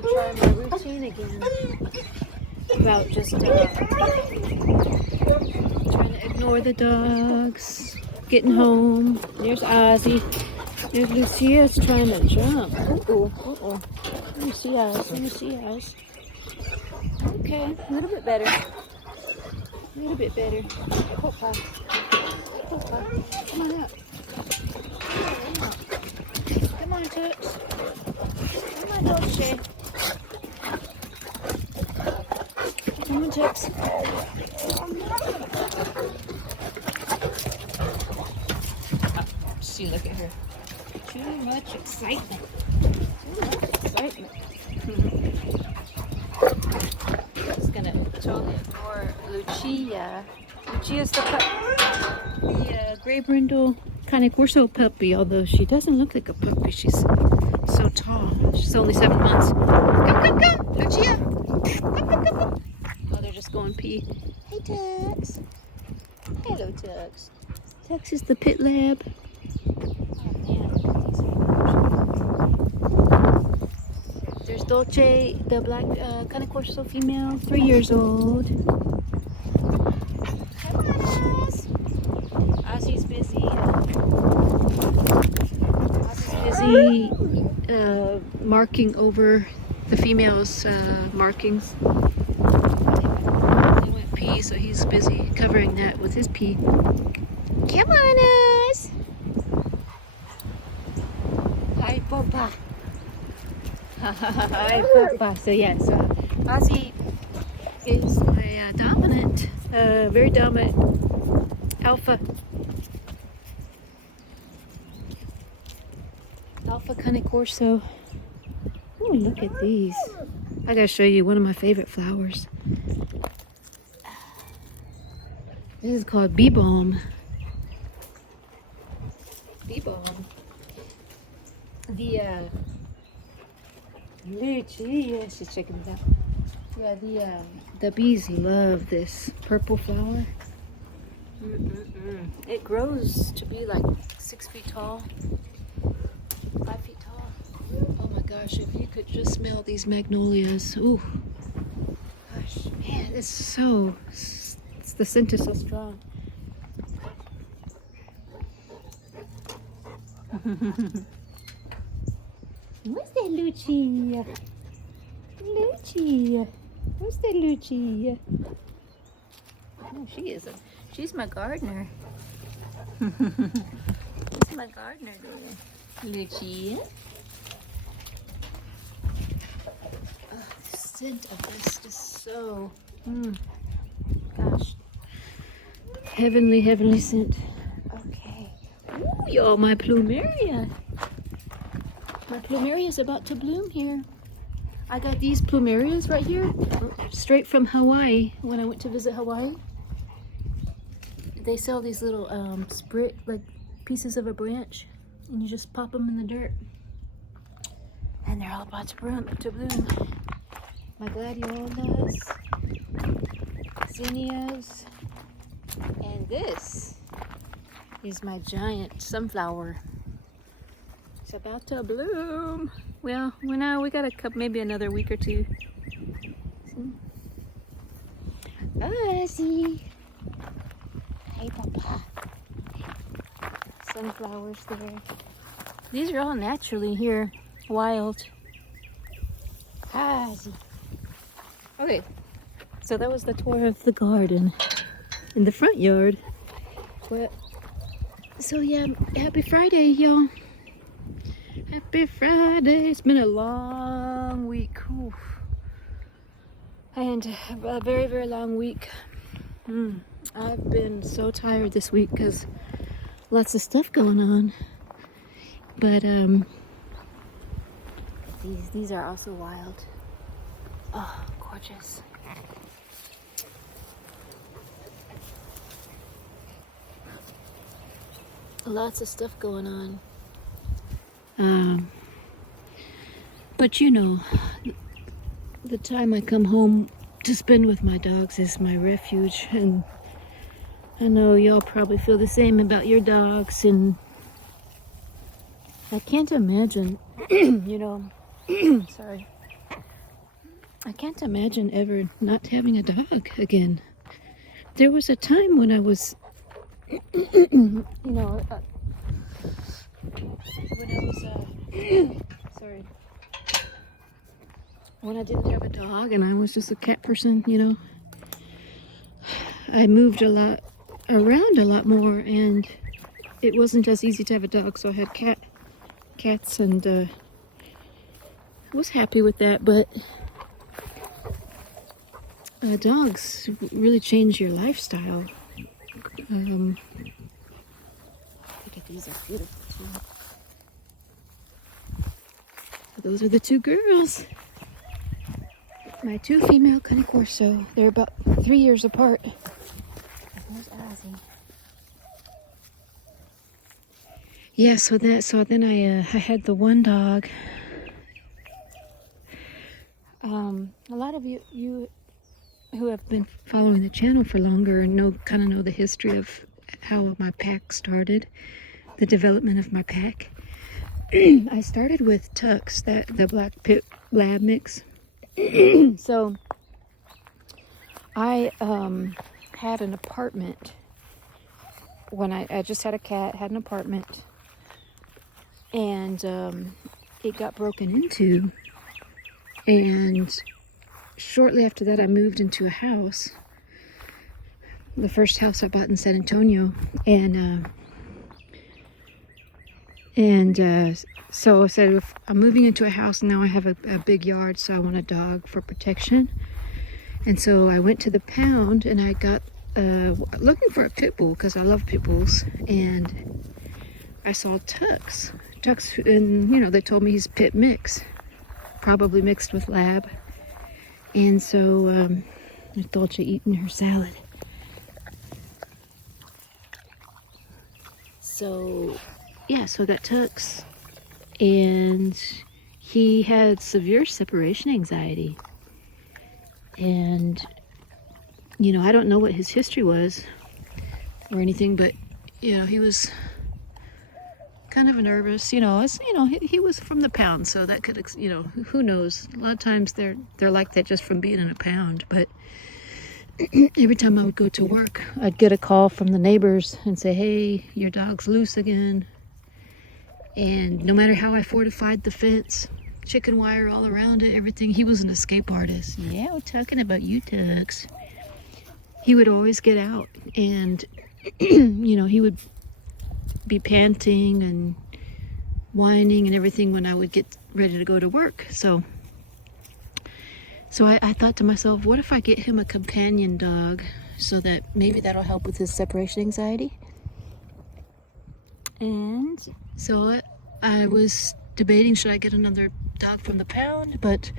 gonna try my routine again about just trying to ignore the dogs, getting home. There's Ozzy. There's Lucia's trying to jump. Uh-oh. Let me see Oz. Okay, a little bit better. Papa. Come on up. Come on, Toots. Come on, Dolce. Come on, Toots. See, look at her. Too much excitement. Just gonna totally ignore Lucia. Lucia's the gray brindle Cane Corso puppy, although she doesn't look like a puppy. She's so tall. She's only 7 months. Come, Lucia. Come. Oh, they're just going pee. Hey, Tux. Hello, Tux. Tux is the pit lab. There's Dolce, the black Cane Corso female, 3 years old. Come on, Oz. Ozzy's busy. Marking over the females' markings. They went pee, so he's busy covering that with his pee. Come on, Oz. Hi, Papa. Hi, Papa. So yes, Ozzy is a dominant, very dominant alpha Cane Corso. Oh, look at these! I gotta show you one of my favorite flowers. This is called bee balm. The Lucia, she's checking it out. Yeah, the bees love this purple flower. It grows to be like 6 feet tall, 5 feet tall. Oh my gosh, if you could just smell these magnolias. Ooh, gosh, man, the scent is so strong. What's that, Lucia? What's that, Lucia? Oh, she's my gardener. What's my gardener doing? Lucia? Oh, the scent of this is so, gosh. Heavenly scent. Okay. Ooh, y'all, my plumeria. My plumeria is about to bloom here. I got these plumerias right here, straight from Hawaii when I went to visit Hawaii. They sell these little like pieces of a branch, and you just pop them in the dirt, and they're all about to bloom. My gladiolas, zinnias, and this is my giant sunflower. It's about to bloom. Well, we got maybe another week or two. Ozzy. Hey, Papa. Sunflowers there. These are all naturally here, wild. Ozzy. Okay, so that was the tour of the garden in the front yard. But so yeah, happy Friday, y'all. Happy Friday. It's been a long week. Oof. And a very, very long week. I've been so tired this week because lots of stuff going on. But these are also wild. Oh, gorgeous. Lots of stuff going on. But you know, the time I come home to spend with my dogs is my refuge, and I know y'all probably feel the same about your dogs, and I can't imagine, you know, sorry, I can't imagine ever not having a dog again. There was a time when I was, you know, when I was, sorry, when I didn't have a dog and I was just a cat person, you know, I moved around a lot more, and it wasn't as easy to have a dog, so I had cats, and I was happy with that, but dogs really change your lifestyle. Look at these, are beautiful too. Those are the two girls. My two female Cane Corso. They're about 3 years apart. There's Ozzy. Yeah, so then I had the one dog. A lot of you who have been following the channel for longer and kind of know the history of how my pack started, the development of my pack. I started with Tux, the black pit lab mix. So I had an apartment when I just had a cat, had an apartment, and it got broken into, and shortly after that I moved into a house, the first house I bought in San Antonio, so I said, if I'm moving into a house and now I have a big yard, so I want a dog for protection. And so I went to the pound and I got looking for a pit bull because I love pit bulls, and I saw Tux, and you know, they told me he's pit mix, probably mixed with lab. And so Dolce eating her salad. So yeah, so I got Tux, and he had severe separation anxiety. And, you know, I don't know what his history was or anything, but, you know, he was kind of nervous, you know, he was from the pound, so that could, you know, who knows? A lot of times they're like that just from being in a pound, but every time I would go to work, I'd get a call from the neighbors and say, hey, your dog's loose again. And no matter how I fortified the fence, chicken wire all around it, everything, he was an escape artist. Yeah, we're talking about you, Tux. He would always get out, and you know, he would be panting and whining and everything when I would get ready to go to work. So I thought to myself, what if I get him a companion dog so that maybe that'll help with his separation anxiety? And so I was debating, should I get another dog from the pound? But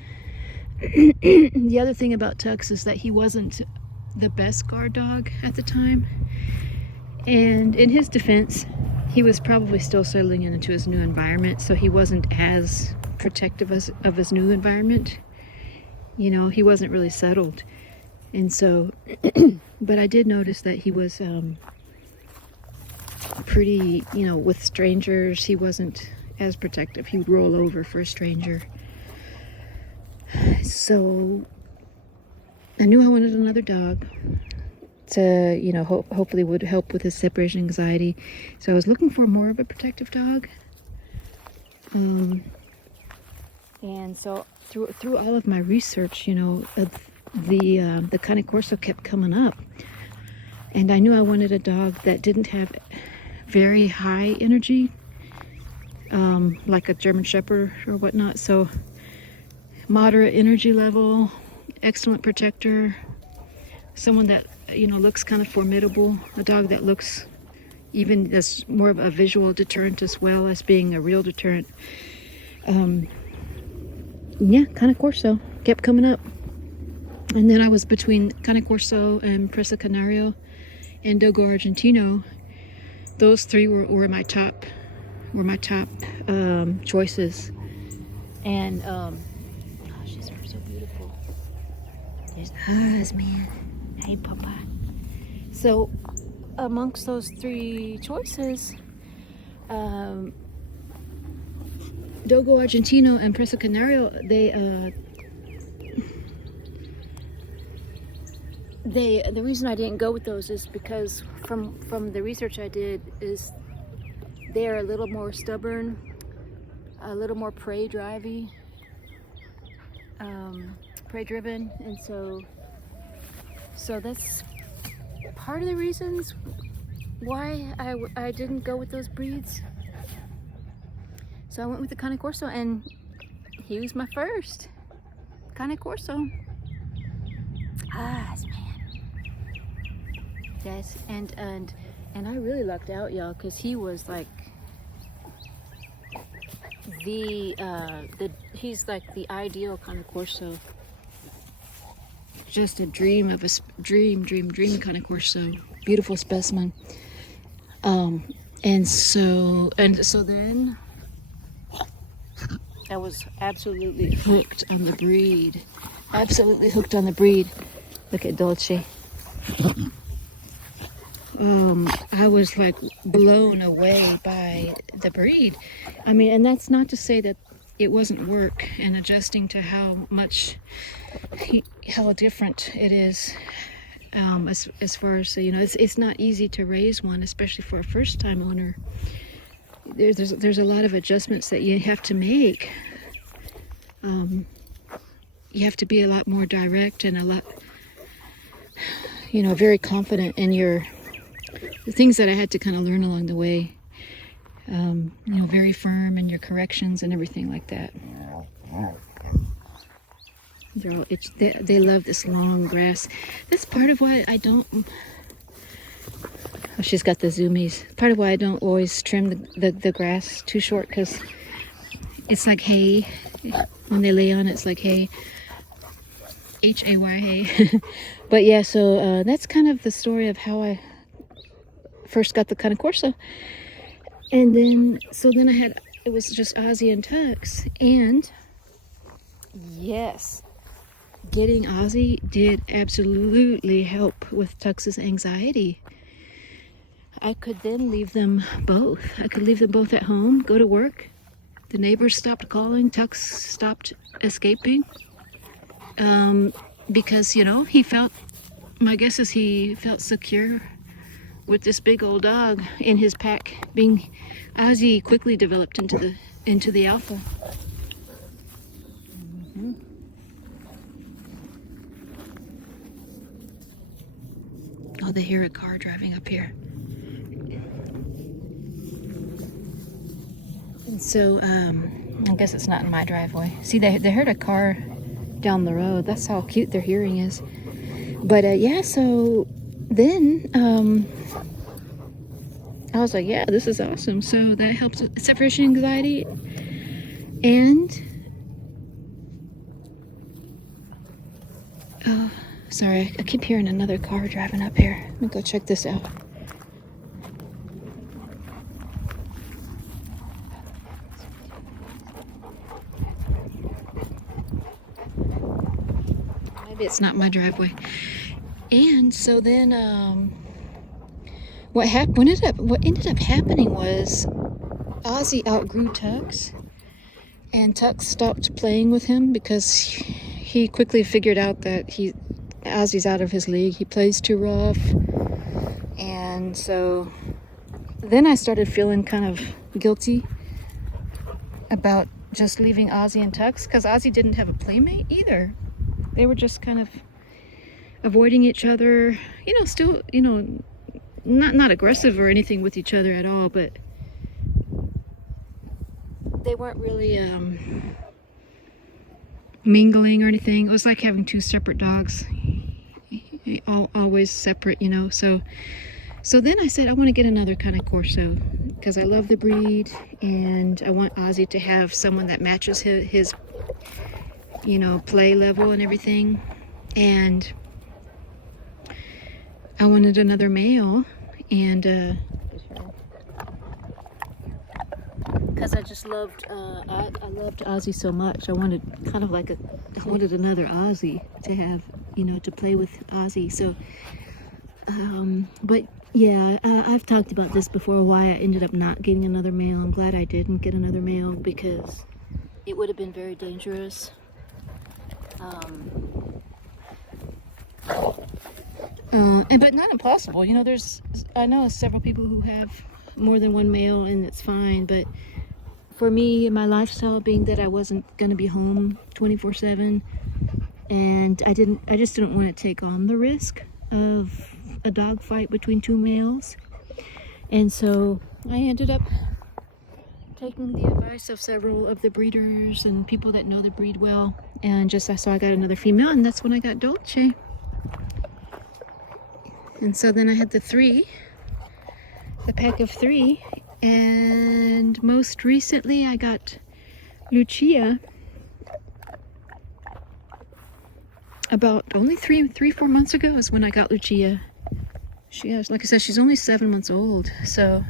the other thing about Tux is that he wasn't the best guard dog at the time. And in his defense, he was probably still settling into his new environment, so he wasn't as protective of his new environment. You know, he wasn't really settled. And so, but I did notice that he was pretty, you know, with strangers, he wasn't as protective. He would roll over for a stranger. So I knew I wanted another dog to, you know, hopefully would help with his separation anxiety. So I was looking for more of a protective dog. And so through all of my research, you know, the Cane Corso kept coming up, and I knew I wanted a dog that didn't have very high energy, like a German Shepherd or whatnot. So moderate energy level, excellent protector, someone that, you know, looks kind of formidable, a dog that looks even as more of a visual deterrent as well as being a real deterrent. Yeah, Cane Corso kept coming up. And then I was between Cane Corso and Presa Canario and Dogo Argentino. Those three were my top choices. And oh, she's so beautiful. There's Oz, man. Hey, Papa. So amongst those three choices, Dogo Argentino and Presa Canario, the reason I didn't go with those is because from the research I did is they're a little more stubborn, a little more prey driven, and so that's part of the reasons why I didn't go with those breeds. So I went with the Cane Corso, and he was my first Cane Corso. Man. Yes, and I really lucked out, y'all, because he was like he's like the ideal Cane Corso. Just a dream of a dream Cane Corso. Beautiful specimen. And so then I was absolutely hooked on the breed. Absolutely hooked on the breed. Look at Dolce. I was like blown away by the breed. I mean, and that's not to say that it wasn't work and adjusting to how different it is. As far as, you know, it's not easy to raise one, especially for a first-time owner. There's a lot of adjustments that you have to make. You have to be a lot more direct and a lot, you know, very confident in the things that I had to kind of learn along the way. You know, very firm in your corrections and everything like that. They love this long grass. That's part of why I don't. Oh, she's got the zoomies. Part of why I don't always trim the grass too short, because it's like hay. When they lay on it, it's like hay. Hay, hay. But yeah, so that's kind of the story of how I first got the Cane Corso. And then it was just Ozzy and Tux. And yes, getting Ozzy did absolutely help with Tux's anxiety. I could then leave them both. I could leave them both at home, go to work. The neighbors stopped calling. Tux stopped escaping. Because, you know, my guess is he felt secure with this big old dog in his pack. Ozzy quickly developed into the alpha. Oh, they hear a car driving up here. And so, I guess it's not in my driveway. See, they heard a car down the road. That's how cute their hearing is. But yeah, so then I was like, yeah, this is awesome. So that helps with separation anxiety. And oh, sorry, I keep hearing another car driving up here. Let me go check this out. Maybe it's not my driveway. And so then what ended up happening was Ozzy outgrew Tux, and Tux stopped playing with him because he quickly figured out that Ozzy's out of his league. He plays too rough. And so then I started feeling kind of guilty about just leaving Ozzy and Tux, because Ozzy didn't have a playmate either. They were just kind of avoiding each other, you know, still, you know, not aggressive or anything with each other at all, but they weren't really mingling or anything. It was like having two separate dogs, always separate, you know. So then I said, I want to get another Cane Corso because I love the breed, and I want Ozzy to have someone that matches his you know, play level and everything. And I wanted another male, and because I just loved I loved Ozzy so much. I wanted kind of like I wanted another Ozzy to have, you know, to play with Ozzy. So but yeah, I've talked about this before, why I ended up not getting another male. I'm glad I didn't get another male, because it would have been very dangerous. But not impossible. You know, I know several people who have more than one male, and it's fine. But for me, my lifestyle being that I wasn't going to be home 24/7, and I just didn't want to take on the risk of a dog fight between two males. And so I ended up taking the advice of several of the breeders and people that know the breed well, and so I got another female, and that's when I got Dolce. And so then I had the pack of 3, and most recently I got Lucia about only 4 months ago is when I got Lucia. She has, like I said, she's only 7 months old. So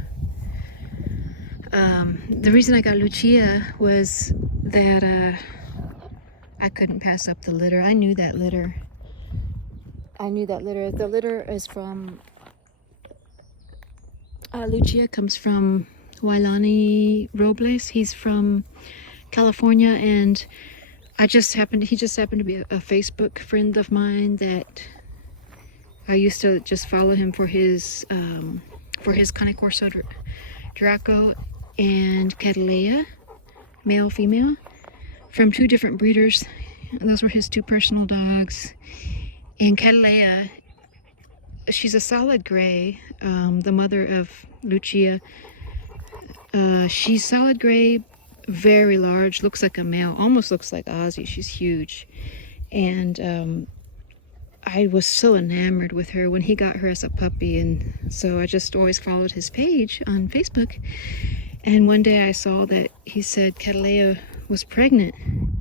the reason I got Lucia was that I couldn't pass up the litter. I knew that litter. The litter is from Lucia comes from Wailani Robles. He's from California, and he just happened to be a Facebook friend of mine that I used to just follow him for his Cane Corso Draco and Catalea, male, female, from 2 different breeders. Those were his 2 personal dogs. And Catalea, she's a solid gray, the mother of Lucia. She's solid gray, very large, looks like a male, almost looks like Ozzy. She's huge. And I was so enamored with her when he got her as a puppy, and so I just always followed his page on Facebook. And one day I saw that he said Catalea was pregnant,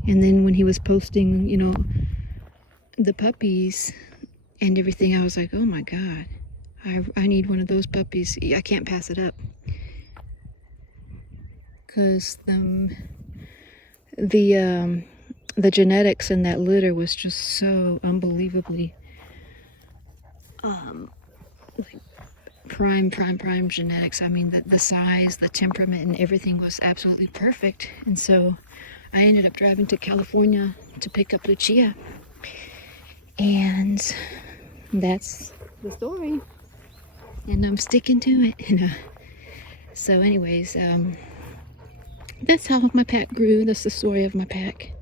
and then when he was posting, you know, the puppies and everything, I was like, oh my god, I need one of those puppies. I can't pass it up, because the genetics in that litter was just so unbelievably like prime genetics. I mean, the size, the temperament, and everything was absolutely perfect. And so I ended up driving to California to pick up Lucia, and that's the story, and I'm sticking to it, you know. So anyways, that's how my pack grew. That's the story of my pack.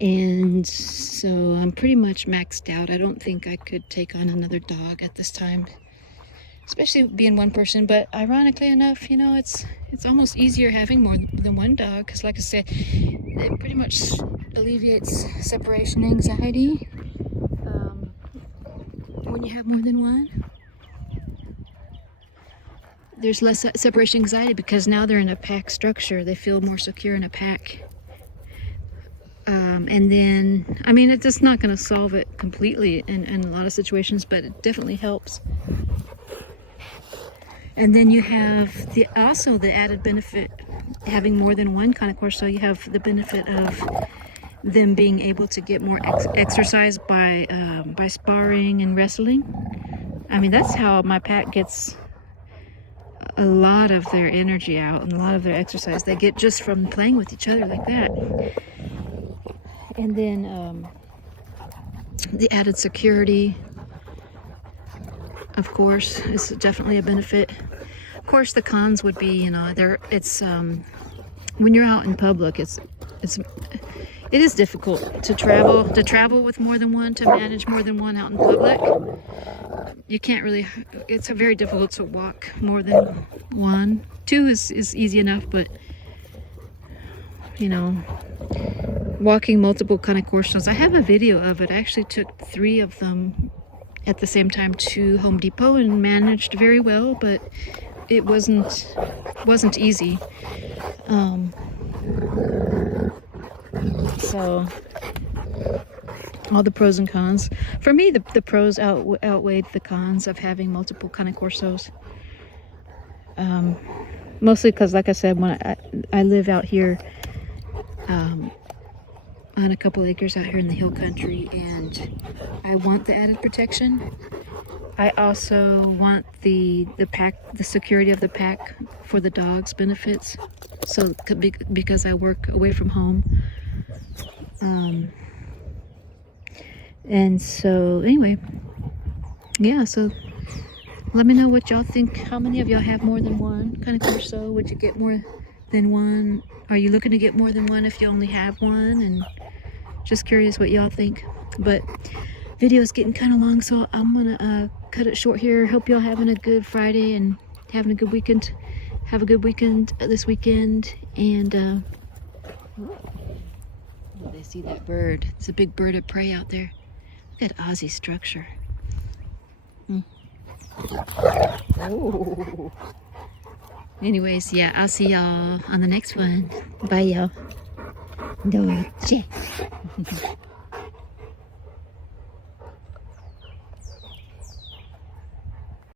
And so I'm pretty much maxed out. I don't think I could take on another dog at this time, especially being one person. But ironically enough, you know, it's almost easier having more than one dog, because like I said, it pretty much alleviates separation anxiety when you have more than one. There's less separation anxiety because now they're in a pack structure. They feel more secure in a pack. And then, I mean, it's just not going to solve it completely in a lot of situations, but it definitely helps. And then you have also the added benefit, having more than one Cane Corso. You have the benefit of them being able to get more exercise by sparring and wrestling. I mean, that's how my pack gets a lot of their energy out and a lot of their exercise they get just from playing with each other like that. And then the added security, of course, is definitely a benefit. Of course, the cons would be, you know, when you're out in public, it is difficult to travel with more than one, to manage more than one out in public. You can't really, it's very difficult to walk more than one. 2 is easy enough, but you know, walking multiple Cane Corsos. I have a video of it. I actually took 3 of them at the same time to Home Depot and managed very well, but it wasn't easy. So all the pros and cons. For me, the pros outweighed the cons of having multiple Cane Corsos. Mostly because, like I said, when I live out here on a couple acres out here in the hill country, and I want the added protection. I also want the security of the pack for the dogs' benefits. So because I work away from home. And so anyway, yeah, so let me know what y'all think. How many of y'all have more than one Cane Corso? Would you get more than one? Are you looking to get more than one if you only have one? And just curious what y'all think. But video's getting kind of long, so I'm gonna cut it short here. Hope y'all having a good Friday and having a good weekend. Have a good weekend this weekend. And oh, they see that bird. It's a big bird of prey out there. Look at Ozzy's structure. Oh. Anyways, yeah, I'll see y'all on the next one. Bye, y'all. Dolce.